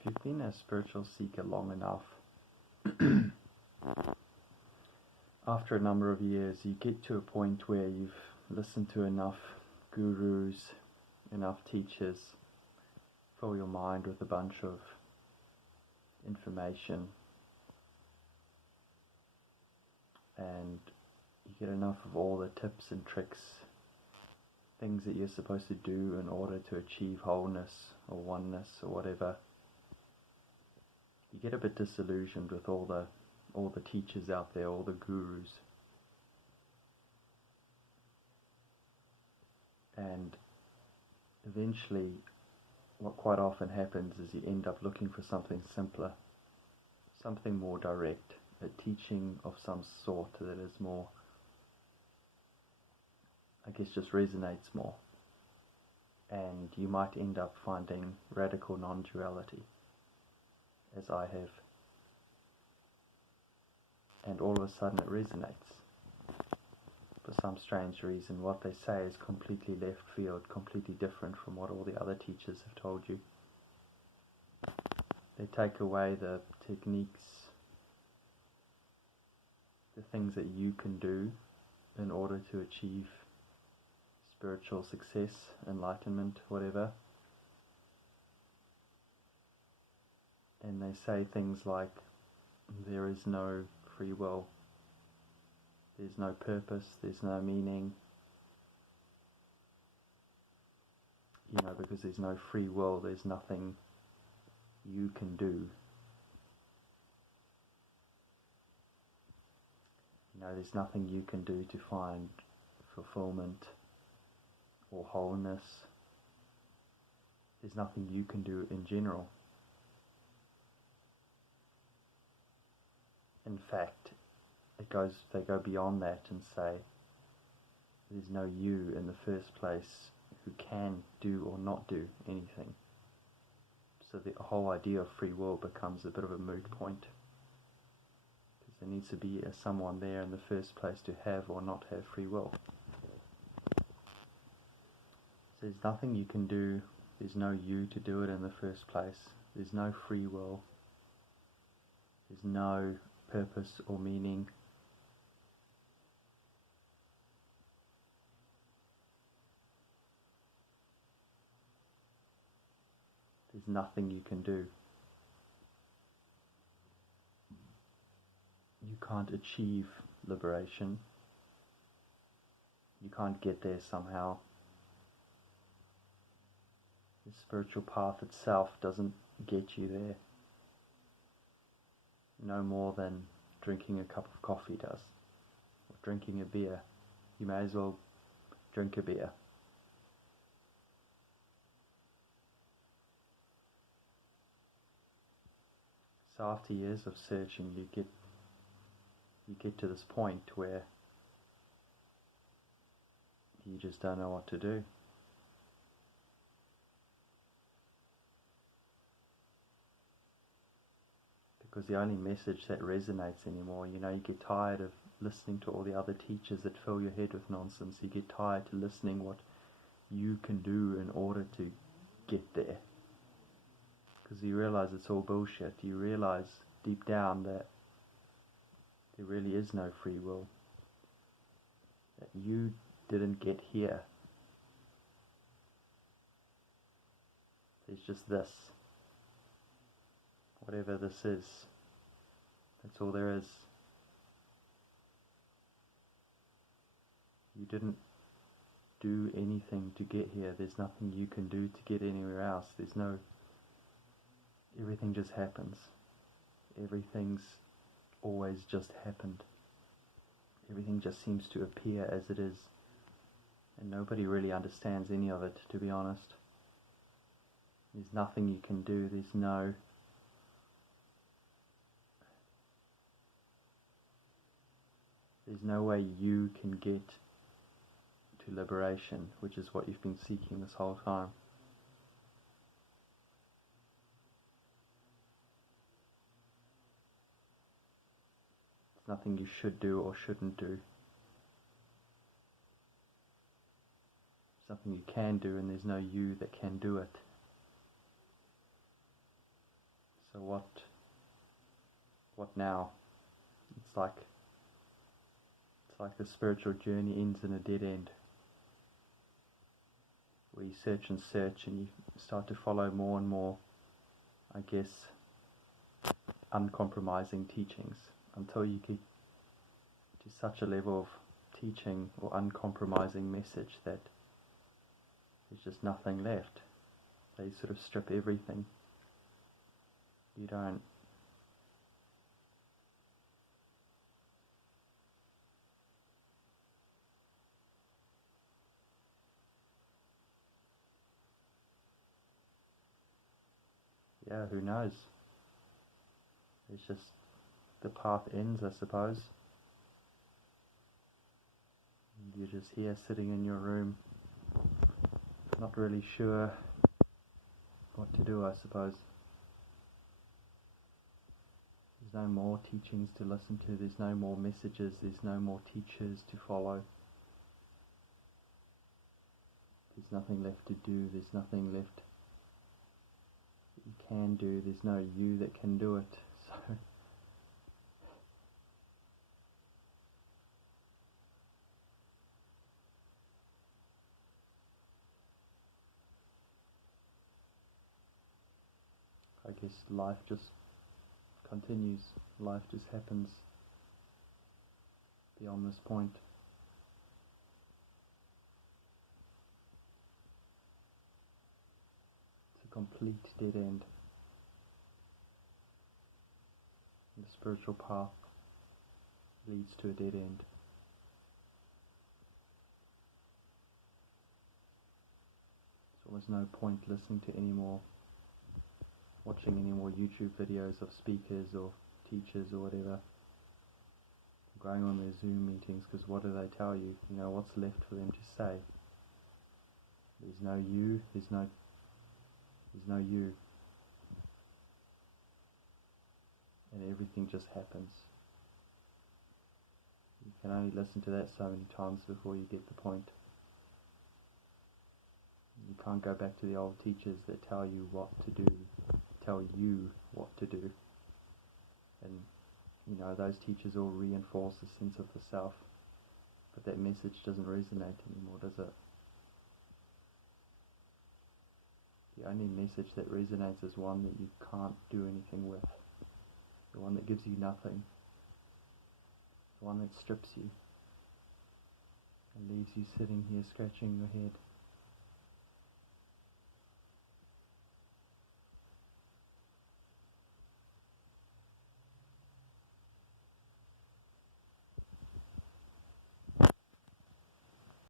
If you've been a spiritual seeker long enough, after a number of years, you get to a point where you've listened to enough gurus, enough teachers, fill your mind with a bunch of information, and you get enough of all the tips and tricks, things that you're supposed to do in order to achieve wholeness or oneness or whatever. You get a bit disillusioned with all the teachers out there, all the gurus. And eventually, what quite often happens is you end up looking for something simpler, something more direct, a teaching of some sort that is more, I guess, just resonates more. And you might end up finding radical non-duality, as I have. And all of a sudden it resonates. For some strange reason, what they say is completely left field, completely different from what all the other teachers have told you. They take away the techniques, the things that you can do in order to achieve spiritual success, enlightenment, whatever. And they say things like, there is no free will, there's no purpose, there's no meaning. Because there's no free will, there's nothing you can do. There's nothing you can do to find fulfillment or wholeness. There's nothing you can do in general. In fact, they go beyond that and say there's no you in the first place who can do or not do anything. So the whole idea of free will becomes a bit of a moot point, because there needs to be someone there in the first place to have or not have free will. So there's nothing you can do, there's no you to do it in the first place, there's no free will, there's no purpose or meaning. There's nothing you can do. You can't achieve liberation. You can't get there somehow. The spiritual path itself doesn't get you there. No more than drinking a cup of coffee does, or drinking a beer. You may as well drink a beer. So after years of searching, you get to this point where you just don't know what to do. Because the only message that resonates anymore, you get tired of listening to all the other teachers that fill your head with nonsense. You get tired to listening what you can do in order to get there. Because you realize it's all bullshit. You realize deep down that there really is no free will. That you didn't get here. There's just this. Whatever this is. That's all there is. You didn't do anything to get here. There's nothing you can do to get anywhere else. Everything just happens. Everything's always just happened. Everything just seems to appear as it is. And nobody really understands any of it, to be honest. There's nothing you can do. There's no way you can get to liberation, which is what you've been seeking this whole time. There's nothing you should do or shouldn't do. There's nothing you can do, and there's no you that can do it. So what now? It's like the spiritual journey ends in a dead end, where you search and search and you start to follow more and more, I guess, uncompromising teachings, until you get to such a level of teaching or uncompromising message that there's just nothing left. They sort of strip everything. You don't yeah, who knows? It's just the path ends, I suppose. And you're just here sitting in your room, not really sure what to do, I suppose. There's no more teachings to listen to, there's no more messages, there's no more teachers to follow. There's nothing left to do, there's nothing left that you can do, there's no you that can do it. So I guess life just continues, life just happens beyond this point. It's a complete dead end. The spiritual path leads to a dead end. There's almost no point listening to any more, watching any more YouTube videos of speakers or teachers or whatever, going on their Zoom meetings, because what do they tell you? You know, what's left for them to say? There's no you, there's no you. And everything just happens. You can only listen to that so many times before you get the point. You can't go back to the old teachers that tell you what to do, tell you what to do. And, you know, those teachers all reinforce a sense of the self. But that message doesn't resonate anymore, does it? The only message that resonates is one that you can't do anything with. The one that gives you nothing. The one that strips you and leaves you sitting here scratching your head.